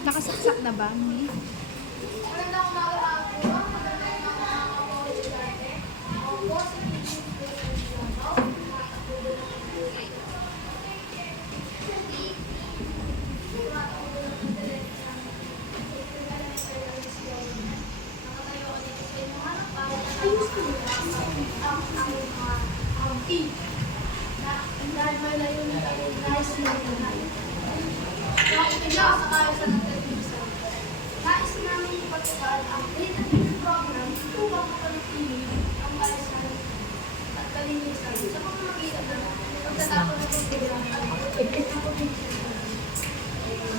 Nakasaksak na ba, Mi? Nais namin ipagpapaan ang data-driven program upang mapanatili ang kalisan at kalinisan sa pamamagitan ng pagtatapon ng programa.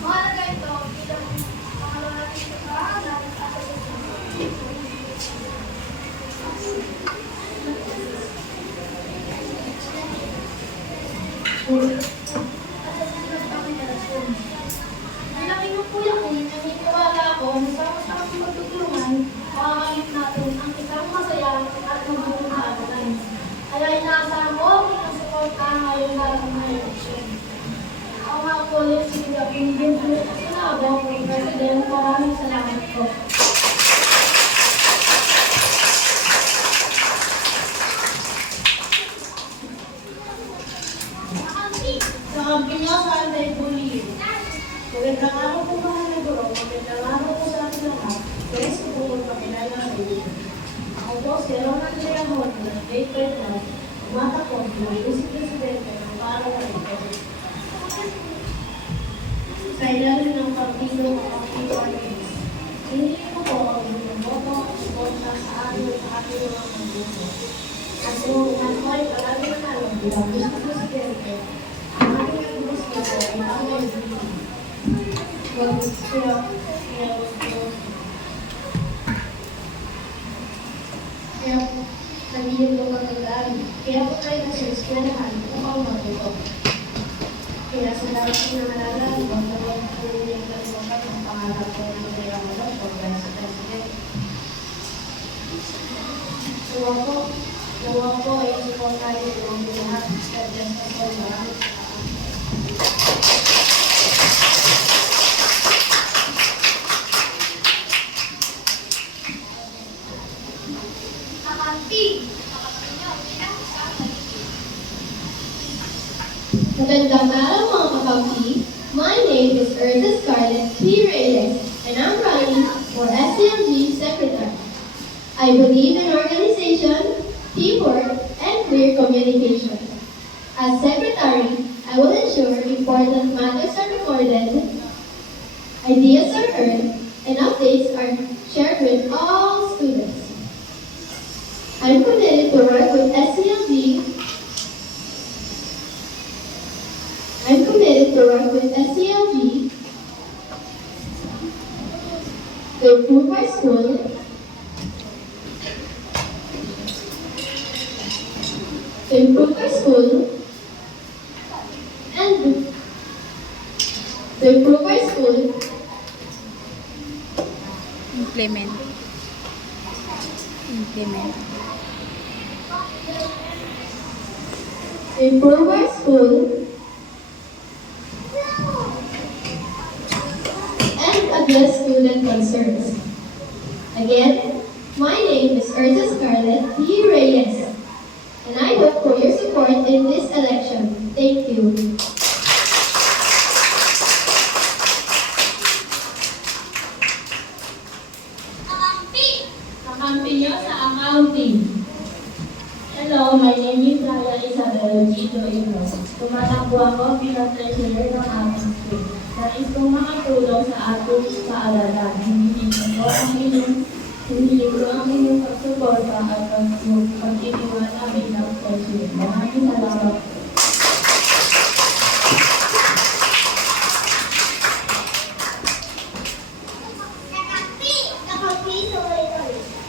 Mahalaga ito bilang pangalawa natin sa pag-aaral at kaya inaasahan ko ang suportahan ngayon lahat ng mga eleksyon. Ako nga po ulit si Pinigyan po sa Senado, President, maraming salamat po. Sa kampi niyo sa anti-bullying. Magandang araw po mga naguro, magandang araw po sa ating lahat. Kaya sa buong pakilala ng iyo. Ako po si Ronald Andrea Horner, grade 12 na, umatakot ng Vice Presidente ng Parawan ito. Sa ilalim ng partido ng PRS, hindi ko po ang inyong boto at suporta sa amin sa ating mga pagbuto. At kung nakoy palagi na nalang bilang Vice Presidente, ang ating gusto ko ay ang LGBT. Huwag siya kaya po, nandito po magandaan. Kaya po tayo na sa eskwelahan upang matuto. Kaya sa lahat po na nalalaan, huwag na huwag po yung kalimutan ang pangarap po ng Mayor Malong o Vice President. Nawa po ay support tayo ng lahat sa Justice for Maraming Magandang araw mga kakampi. My name is Erza Scarlett P. Reyes and I'm running for SCMG Secretary. I believe in organization, teamwork, and clear communication. As Secretary, I will ensure important matters are recorded, ideas are heard, and updates are shared with all students. I'm committed to work with SCLG to improve our school, Implement. improve our school, and address student concerns. Again, my name is Erza Scarlett P. Reyes, and I hope for your support in this election. Thank you. Kakampi niyo sa accounting. Hello, my name is Raya Isabel Gito Inos. Tumatakbo ako bilang treasurer ng ating school. Nais kong makatulong sa ating paaralan. Hindi ko ang inyong pagsuporta at pagtitiwala bilang president. Maraming salamat. Kakampi, sorry.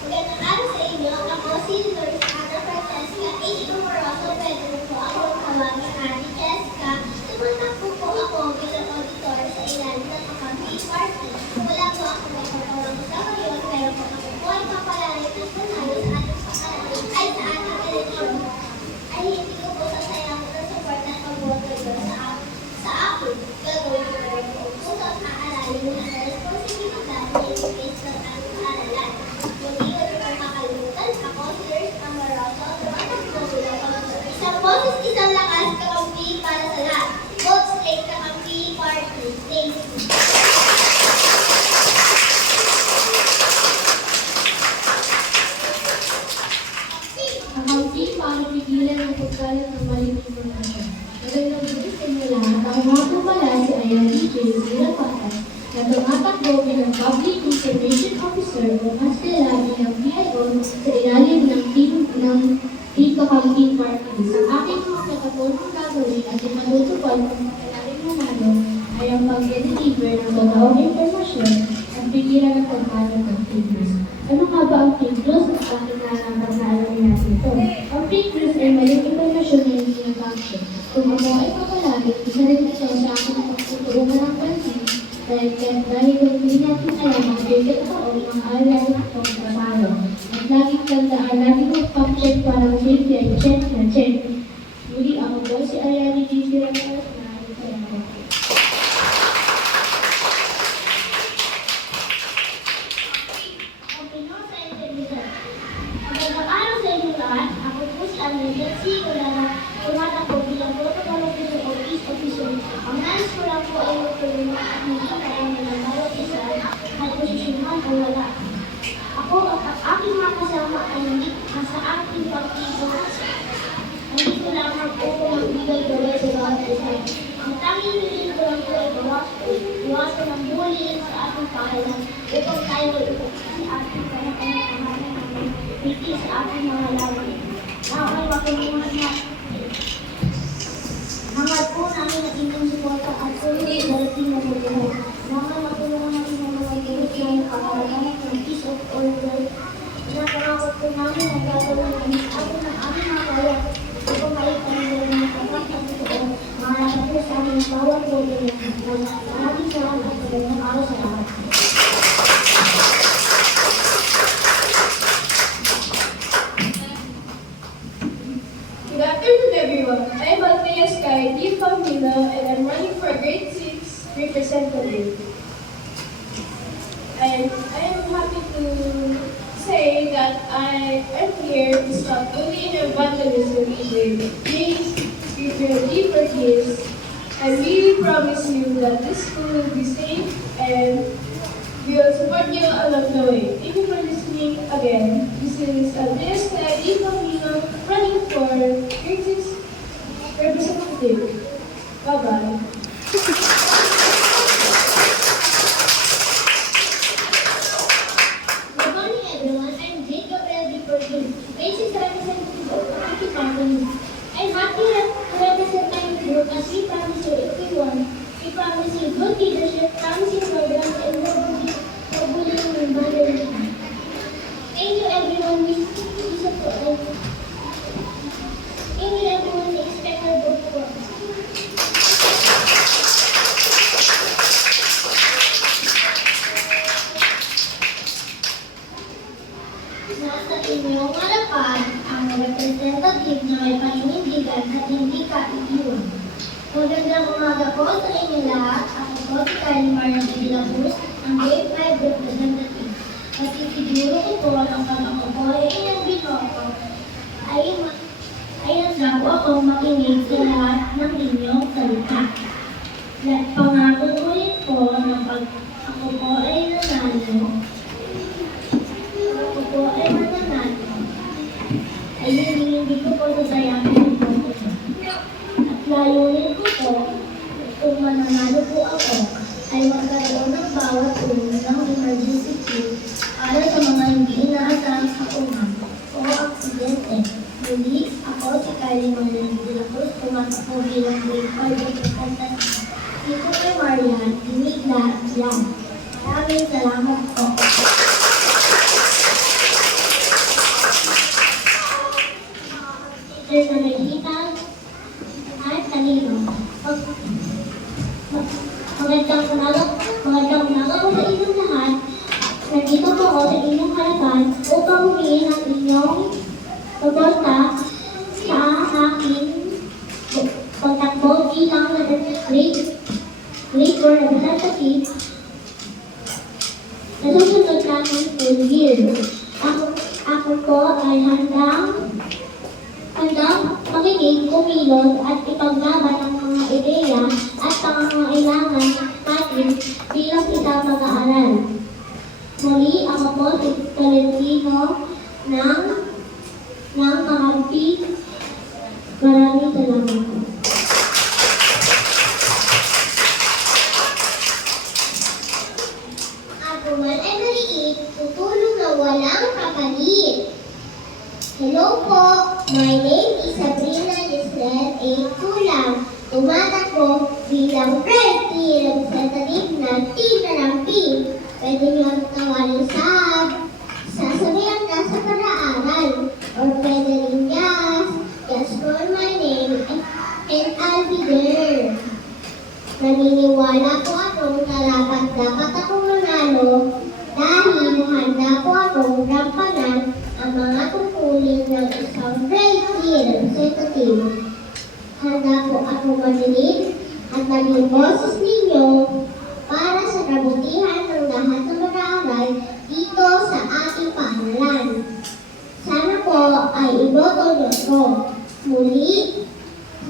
Magandang araw sa inyo. Ako si Lourdes Ana Francesca A. Amoroso Pedro po. Ako ang tawagin Ate Jessica. Tumatakbo po ako bilang auditor sa ilalim ng Kakampi Party. Wala po ako magpapawang sa ngayon, pero kung ako po ay papalarin ng panalo sa ating pag-aaral ay sa ating eleksyon, ay hindi ko po sasayangin ng support ng pagboto doon sa akin. Gagawin ko na rin po upang aaralin mo ang responsibilidad na i-face ng ating paaralan. Hindi ko rin makakalimutan, ako si Lourdes Amoroso, tumatakbo bilang auditor. Isang boses, isang lakas, kakampi para sa lahat. Vote straight, Kakampi Party. Thank you. Kakampi para pigilan ang pagkalat ng maling impormasyon. Magandang gabi sa inyo lahat. Ako nga po pala si Ayan DJ Silapatan na tumatakbo bilang Public Information Officer o mas kilala ng PIO sa ilalim ng Team Kakampi Party. Ang aking mga katapulong gagawin at imatutupad kung makailalim nanalo ay ang pag-deliver ng totoong impormasyon at pigilan ang pagkalat ng fake news. Ano nga ba ang fake news at bakit nararamdaman na alamin natin ito? Ang fake news ay maling impormasyon na hindi nag-action. Kung ako ay papalagin, isa rin ito sa aking pagtutuungan ng pansin dahil kung hindi natin alam ang fake tao, mga alamin ito ang trabaho. At laging tandaan, laging mag-fact-check para mag-fake yan, check na check. Muli ako po si Ayani D. Sirapas na salamat. Magandang araw sa inyo lahat. Ako po si Amelia C. Colana. Tumatakbo bilang protocol officer o peace officer. Ang nais ko lang po ay magtulungan at hindi kaya ng bawat isa ay posisyonan o wala. Ako at ang aking mga kasama ay hindi sa aking partido. Hindi ko lamang po magbigay gawin sa bawat isa. Ang tanging hindi ko lang po ay iwasan ang bullying sa ating pahalan upang tayo ay upaksin ating kanya-kanya hindi sa ating mga lawan. Naway makinuhat na hangad po namin na inyong suporta at tuloy darating na pagkakas. Naway matulungan natin ang mga gilid ng kapalagan ng peace of all world. Pinapangakot po namin ang gagawin namin atin ang aming mga kaya upang maipangalan ng kapatid at ito. Maharap po sa aming bawat boto ng kapal. Maraming salamat at magandang araw sa lahat. Good afternoon, everyone. I'm Althea Sky, Team Pamela, and I'm running for Grade 6 representative. And I'm happy to say that I am here to stop bullying and vandalism in Grade. Please, if you're ready for this, I really promise you that this school will be safe and we will support you along the way. Thank you for listening again. This is Althea Sky, Team Pamela, running for Grade 6 representative. Bye-bye. Good morning, everyone. I'm Jade Gabriel Deportivo, Grade 6 representative of Kakampi Company. I'm happy to represent my group as we promise you if we won. We promise you good leadership, promising programs, and no bullying and vandalism. Thank you, everyone. We support. Thank you, everyone. We expect our vote for us. Nasa inyong harapan ang representative na may paninindigan at hindi ka-iiwan. Magandang umaga po sa inyo lahat. Ako po si Kyle Marian de la Cruz, ang Grade 5 representative. At isiguro ko po ng pag-ako po ay inyong binoto ay nasa po akong makinig sa lahat ng inyong salita. At pangako ulit po na pag ako po ay nanalo, ay hindi ko po sasayangin ang boto ko. At layunin ko po, kung mananalo po ako, ay magkaroon ng bawat ulo ng emergency kit para sa mga hindi inaasahang sakuna. Kalinga ng de la Cruz, tumatakbo bilang grade 5 representative. Dito kay Marian, Inigla, yan. Maraming salamat po. Teacher na nakikita at kanino. Magandang umaga po sa inyong lahat. Nandito po ako sa inyong harapan upang humihin ang inyong suporta sa aking pagtakbo bilang grade 4 representative sa susunod natin school year. Ako po ay handang makinig, kumilos at ipaglaban ang mga ideya at pangangailangan natin bilang isang mag-aaral. Muli, ako po si Tolentino ng Kakampi. Maraming salamat po. Ako man ay maliit, tutulong na walang kapalit. Hello po, my name is Sabrina Yesel A. Kulang. Tumatakbo bilang grade 3 representative ng Team Narampi. Pwede niyo tawagin sa sasabihan ka sa para-aral. Or pwede rin just call my name and I'll be there. Naniniwala po akong dapat akong manalo dahil handa po akong gampanan ang mga tungkulin ng isang grade 3 representative. Handa po akong maninig at maging boses ninyo para sa kabutihan ng lahat ng mag-aaral dito sa ating paaralan. Sana po ay iboto niyo ko. Muli,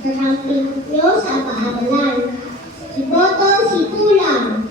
kakamping niyo sa paaralan. Iboto si Tulang.